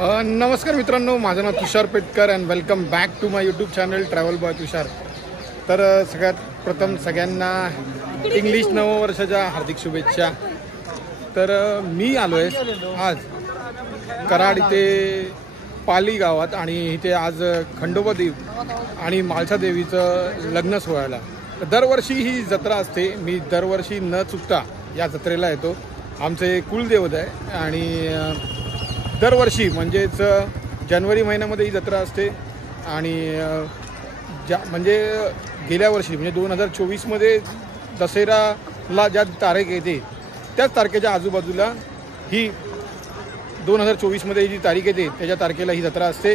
नमस्कार मित्रांनो, माझं नाव Tushar Petkar and welcome back to my YouTube channel travel boy Tushar. तर सगळ्यात प्रथम सगळ्यांना इंग्लिश नववर्षाच्या हार्दिक शुभेच्छा। तर मी आलो आहे आज कराड इथे पाली गावात आणि इथे आज खंडोबा देव आणि माळसा देवीचं लग्न सोहळ्याला। दरवर्षी ही जत्रा असते, मी दरवर्षी न चुकता या जत्रेला येतो। आमचे कुलदैवत आहे आणि दरवर्षी म्हणजेच जानेवारी महिन्यामध्ये ही जत्रा असते आणि म्हणजे गेल्या वर्षी म्हणजे 2024मध्ये दसऱ्याला ज्या तारीख येते त्याच तारखेच्या आजूबाजूला ही 2024मध्ये जी तारीख येते त्याच्या तारखेला ही जत्रा असते।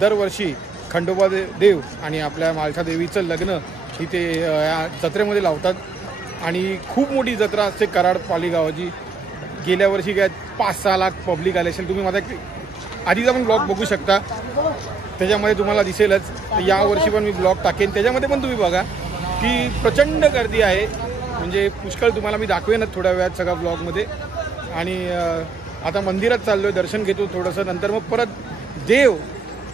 दरवर्षी खंडोबा देव आणि आपल्या माळसा देवीचं लग्न इथे या जत्रेमध्ये लावतात आणि खूप मोठी जत्रा असते कराड पाली गावाची। गेल्या वर्षी काय 5-6 लाख पब्लिक आले असेल। तुम्ही माझा आधीचा पण ब्लॉग बघू शकता, त्याच्यामध्ये तुम्हाला दिसेलच। यावर्षी पण मी ब्लॉग टाकेन, त्याच्यामध्ये पण तुम्ही बघा की प्रचंड गर्दी आहे, म्हणजे पुष्कळ तुम्हाला मी दाखवेनच थोड्या वेळात सगळ्या ब्लॉगमध्ये। आणि आता मंदिरात चाललो आहे, दर्शन घेतो थोडंसं, नंतर मग परत देव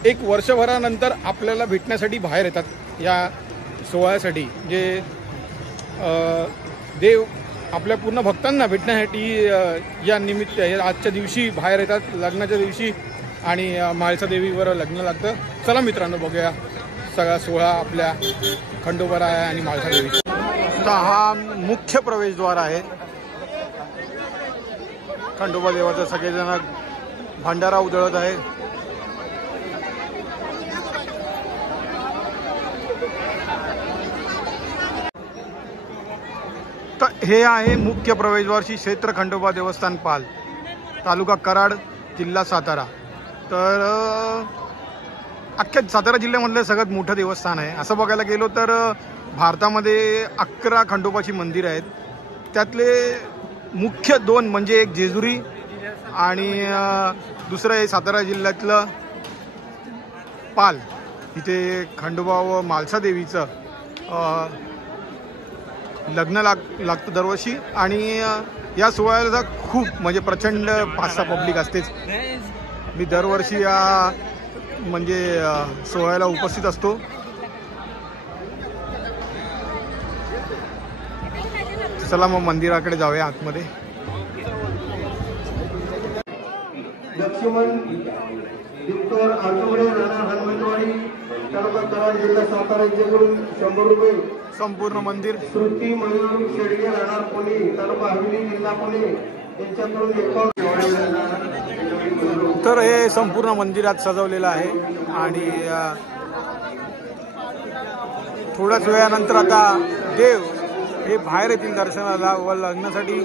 एक वर्षभरानंतर आपल्याला भेटण्यासाठी बाहेर येतात या सोहळ्यासाठी। जे देव आपल्या पूर्ण भक्तांना भेटण्यासाठी या निमित्त आजच्या दिवशी बाहेर येतात, लग्नाच्या दिवशी, आणि माळसा देवीवर लग्न लागतं। चला मित्रांनो, बघूया सगळा सोहळा आपल्या खंडोबा आहे आणि माळसा देवीचा। तर हा मुख्य प्रवेशद्वार आहे खंडोबा देवाचा। सगळेजण भंडारा उधळत आहे। तर हे आहे मुख्य प्रवेशद्वार श्री क्षेत्र खंडोबा देवस्थान पाल, तालुका कराड, जिल्हा सातारा। तर अख्ख्या सातारा जिल्ह्यामधलं सगळ्यात मोठं देवस्थान आहे। असं बघायला गेलो तर भारतामध्ये 11 खंडोबाची मंदिर आहेत, त्यातले मुख्य 2 म्हणजे एक जेजुरी आणि दुसरं आहे सातारा जिल्ह्यातलं पाल। इथे खंडोबा व माळसा देवीचं लग्न लागतं दरवर्षी आणि या सोहळ्याला खूप म्हणजे प्रचंड 5-6 पब्लिक असतेच। मी दरवर्षी या म्हणजे सोहळ्याला उपस्थित असतो। चला मग मंदिराकडे जाऊया आतमध्ये। लक्ष्मण विक्टर आठवडे राणा हनुमंतवाडी तालुका कराड जिल्हा सातारा येथून 100 रुपये। संपूर्ण मंदिर श्रुती मयूर शेडगे राहणार पुणे तालुका हवेली जिल्हा पुणे यांच्याकडून 51। तर हे संपूर्ण मंदिरात सजवलेलं आहे आणि थोड्याच वेळानंतर आता देव हे बाहेर येतील दर्शनाला व लग्नासाठी।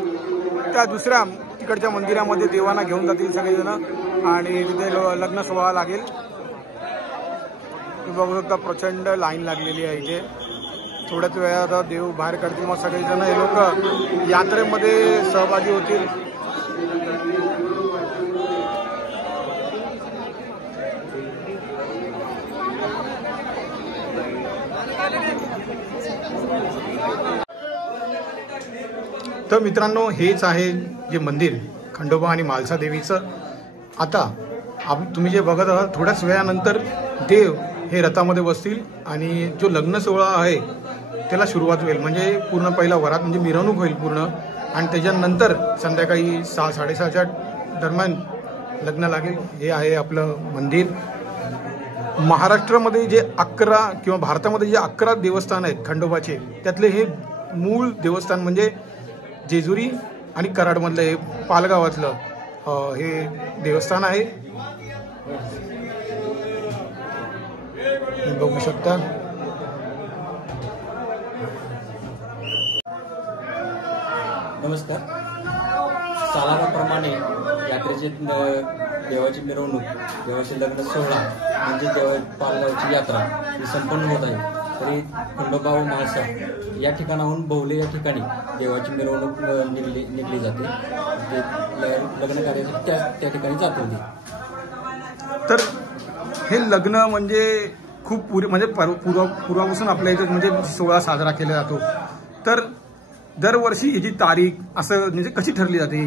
त्या दुसऱ्या तिकडच्या मंदिरामध्ये देवांना घेऊन जातील सगळेजण आणि तिथे लग्न सोहळा लागेल। बघू शकता प्रचंड लाईन लागलेली आहे इथे। थोड्याच वेळात देव बाहेर काढतील, मग सगळेजण हे लोक यात्रेमध्ये सहभागी होतील। तर मित्रांनो, हेच आहे जे मंदिर खंडोबा आणि माळसा देवीचं। आता तुम्ही जे बघत आहात, थोड्याच वेळानंतर देव हे रथामध्ये बसतील आणि जो लग्न सोहळा आहे त्याला सुरुवात होईल। म्हणजे पूर्ण पहिला वरात म्हणजे मिरवणूक होईल पूर्ण, आणि त्याच्यानंतर संध्याकाळी 6-6:30च्या दरम्यान लग्न लागेल। हे आहे आपलं मंदिर। महाराष्ट्रामध्ये जे 11 किंवा भारतामध्ये जे 11 देवस्थान आहेत खंडोबाचे, त्यातले हे मूळ देवस्थान म्हणजे जेजुरी आणि कराडमधलं हे पालगावातलं हे देवस्थान आहे। बघू शकता। नमस्कार। सालाराप्रमाणे यात्रेचे देवाची मिरवणूक, देवाचे लग्न सोहळा म्हणजे पालगावची यात्रा ही संपन्न होत आहे। तरी खंडोबा व माळसा या ठिकाणाहून बहुले या ठिकाणी देवाची मिरवणूक निघली जाते। ते लग्न कार्यासाठी त्या ठिकाणी जात होते। तर हे लग्न म्हणजे खूप म्हणजे पूर्वापासून आपल्या इथे म्हणजे सोहळा साजरा केला जातो। तर दरवर्षी याची तारीख असं म्हणजे कशी ठरली जाते?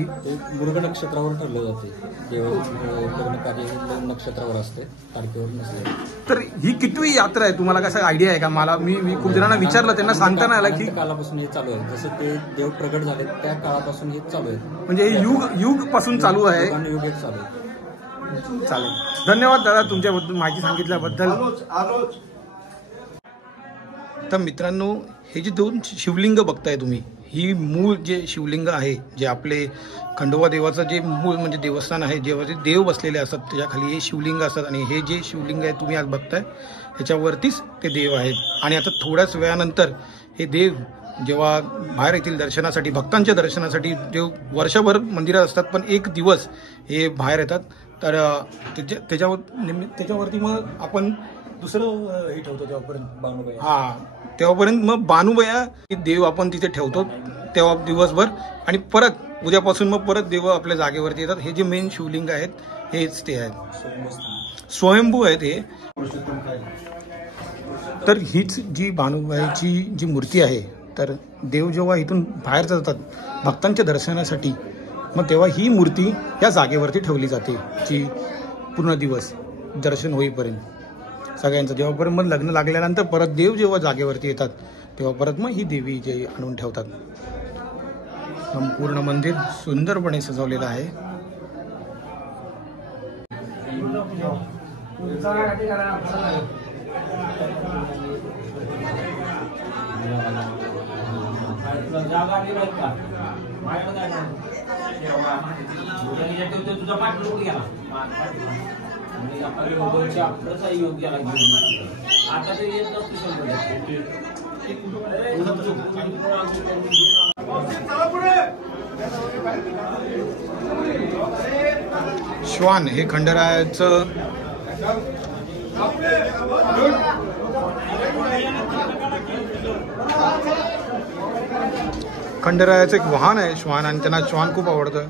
मृग नक्षत्रावर ठरलं जाते। लग्न कार्य नक्षत्रावर असते, तारखेवर नसते. तर ही कितवी यात्रा आहे, तुम्हाला कसं आयडिया आहे का? मला मी खूप जणांना विचारलं, त्यांना सांगता नाही आलं की काळापासून हे चालू आहे. जसं ते देव प्रगट झाले त्या काळापासून हे चालू आहे. म्हणजे हे युग पासून चालू आहे. युग एक चालू आहे. चालेल, धन्यवाद दादा तुमच्याबद्दल माहिती सांगितल्याबद्दल. तर मित्रांनो, हे जे 2 शिवलिंग बघताय तुम्ही, ही मूळ जे शिवलिंग आहे, जे आपले खंडोबा देवाचं जे मूळ म्हणजे देवस्थान आहे, जेव्हा जे देव बसलेले असतात त्याच्याखाली हे शिवलिंग असतात. आणि हे जे शिवलिंग आहे तुम्ही आज बघताय ह्याच्यावरतीच ते देव आहेत. आणि आता थोड्याच वेळानंतर हे देव जेव्हा बाहेर येतील दर्शनासाठी, भक्तांच्या दर्शनासाठी, देव वर्षभर मंदिरात असतात पण एक दिवस हे बाहेर येतात. तर त्याच्यावरती मग आपण दुसरं हे ठेवतो तेव्हापर्यंत, तेव्हापर्यंत मग बानुबया देव आपण तिथे ठेवतो तेव्हा दिवसभर. आणि परत उद्यापासून मग परत देव आपल्या जागेवरती येतात. हे जे मेन शिवलिंग आहेत हेच ते आहेत, स्वयंभू आहेत हे. तर हीच जी बानुबाईची जी मूर्ती आहे, तर देव जेव्हा इथून बाहेर जातात भक्तांच्या दर्शनासाठी, मग तेव्हा ही मूर्ती या जागेवरती ठेवली जाते, जी पूर्ण दिवस दर्शन होईपर्यंत सगळ्यांचं. जेव्हापर्यंत मग लग्न लागल्यानंतर परत देव जेव्हा जागेवरती येतात तेव्हा परत मग ही देवी जे आणून ठेवतात. संपूर्ण मंदिर सुंदरपणे सजवलेलं आहे. श्वान हे खंडरायाचं एक वाहन आहे, श्वान. आणि त्यांना श्वान खूप आवडतं.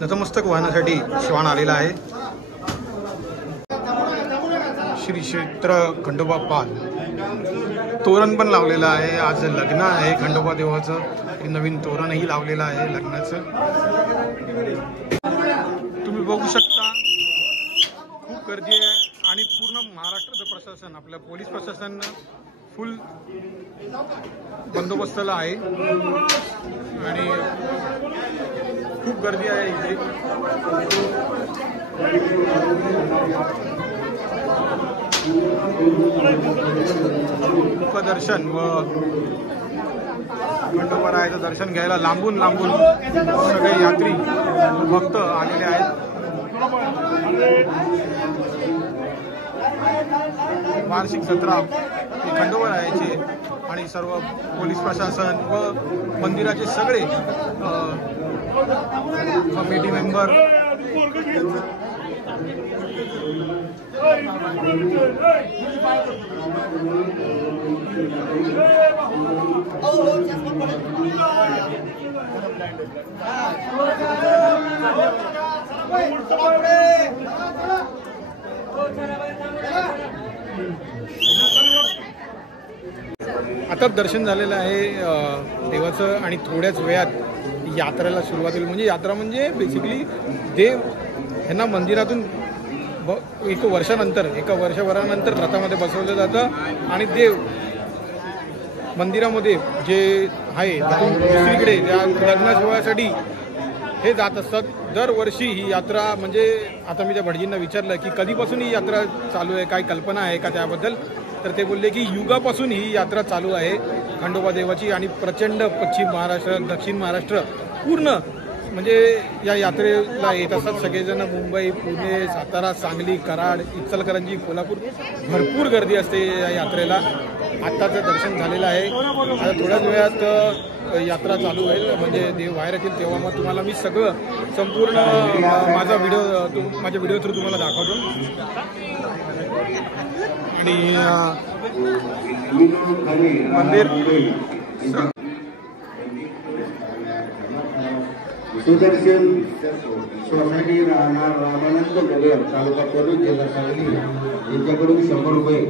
नतमस्तक वाहनासाठी श्वान आलेला आहे. श्री क्षेत्र खंडोबा पाल. तोरण पण लावलेलं आहे. आज लग्न आहे खंडोबा देवाचं, नवीन तोरणही लावलेलं आहे लग्नाचं. तुम्ही बघू शकता खूप गर्दी आहे. आणि पूर्ण महाराष्ट्राचं प्रशासन, आपलं पोलीस प्रशासन फुल बंदोबस्ताला आहे. आणि खूप गर्दी आहे इथे. मुखदर्शन व खंडोबारायाचं दर्शन घ्यायला लांबून सगळे यात्री भक्त आलेले आहेत. वार्षिक जत्रा खंडोबारायाचे आणि सर्व पोलीस प्रशासन व मंदिराचे सगळे कमिटी मेंबर आता दर्शन झालेलं आहे देवाचं. आणि थोड्याच वेळात यात्रेला सुरुवात होईल. म्हणजे यात्रा म्हणजे बेसिकली देव यांना मंदिरातून एका वर्षभरानंतर रथामध्ये बसवलं जातं. आणि देव मंदिरामध्ये जे आहे तिथून दुसरीकडे त्या लग्न सोहळ्यासाठी हे जात असतात. दरवर्षी ही यात्रा, म्हणजे आता मी त्या भटजींना विचारलं की कधीपासून ही यात्रा चालू आहे, काय कल्पना आहे का त्याबद्दल, तर ते बोलले की युगापासून ही यात्रा चालू आहे खंडोबा देवाची. आणि प्रचंड पश्चिम महाराष्ट्र, दक्षिण महाराष्ट्र पूर्ण म्हणजे या यात्रेला येत असतात सगळेजण. मुंबई, पुणे, सातारा, सांगली, कराड, इचलकरंजी, कोल्हापूर, भरपूर गर्दी असते या यात्रेला. आत्ताचं दर्शन झालेलं आहे. आता थोड्याच वेळात यात्रा चालू होईल, म्हणजे देव बाहेर येतील तेव्हा मग तुम्हाला मी सगळं संपूर्ण माझ्या व्हिडिओ थ्रू तुम्हाला दाखवतो. आणि मंदिर सुदर्शन सोसायटी राहणार रामानंद नगर, तालुका परभणी, जिल्हा सांगली यांच्याकडून 100 रुपये.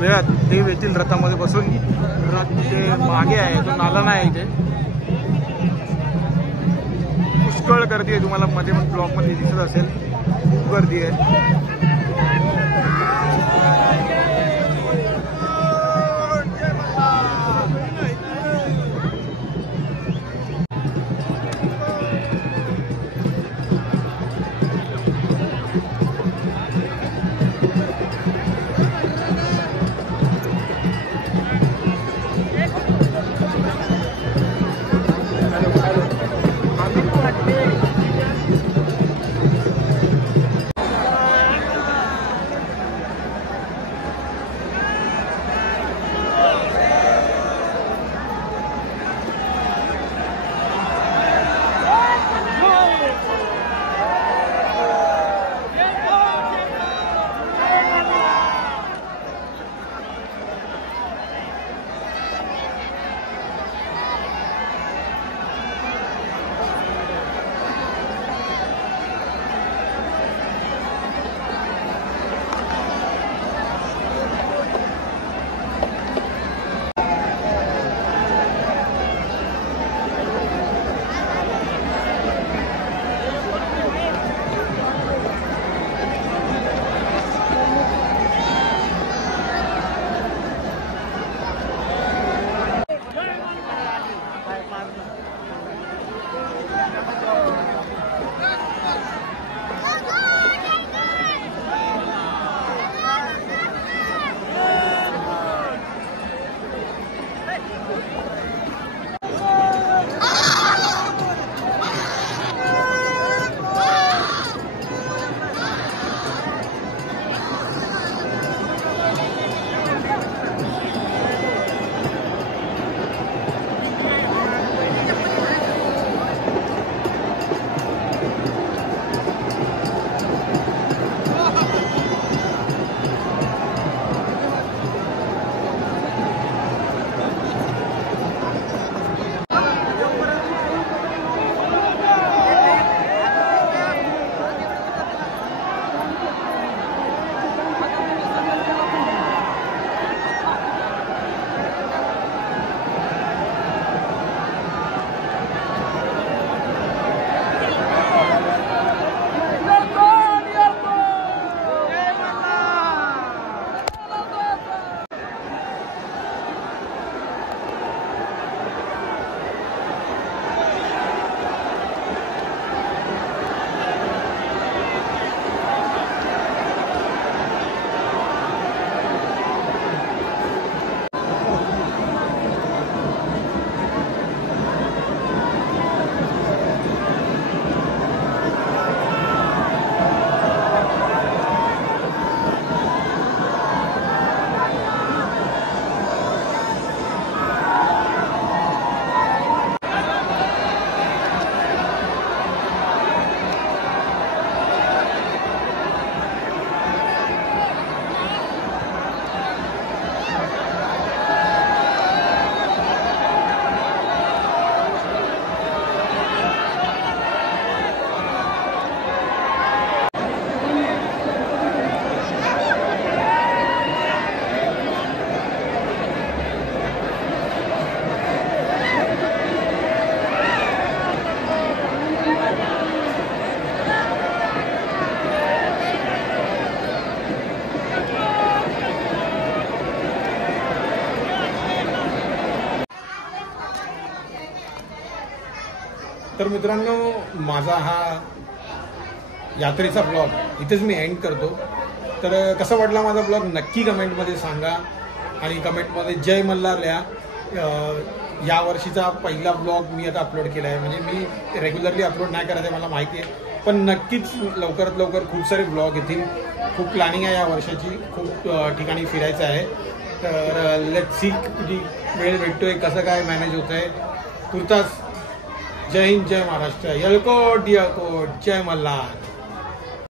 वेळात देव येतील रथामध्ये बसून. रथ ते मागे आहे, तो नाला नाही इथे. पुष्कळ गर्दी आहे, तुम्हाला मध्ये पण ब्लॉकमध्ये दिसत असेल, खूप गर्दी आहे. तर मित्रांनो, माझा हा यात्रेचा ब्लॉग इथेच मी एंड करतो. तर कसा वाटला माझा ब्लॉग नक्की कमेंटमध्ये सांगा आणि कमेंटमध्ये जय मल्हार लिहा. या वर्षीचा पहिला ब्लॉग मी आता अपलोड केला आहे. म्हणजे मी रेग्युलरली अपलोड नाही करत आहे, मला माहिती आहे, पण नक्कीच लवकरात लवकर खूप सारे ब्लॉग येतील. खूप प्लॅनिंग आहे या वर्षाची, खूप ठिकाणी फिरायचं आहे. तर लेट्स सी किती वेळ भेटतोय, कसं काय मॅनेज होत आहे. तुर्तास जय हिंद, जय महाराष्ट्र, यलकोट यलकोट, जय मल्हार.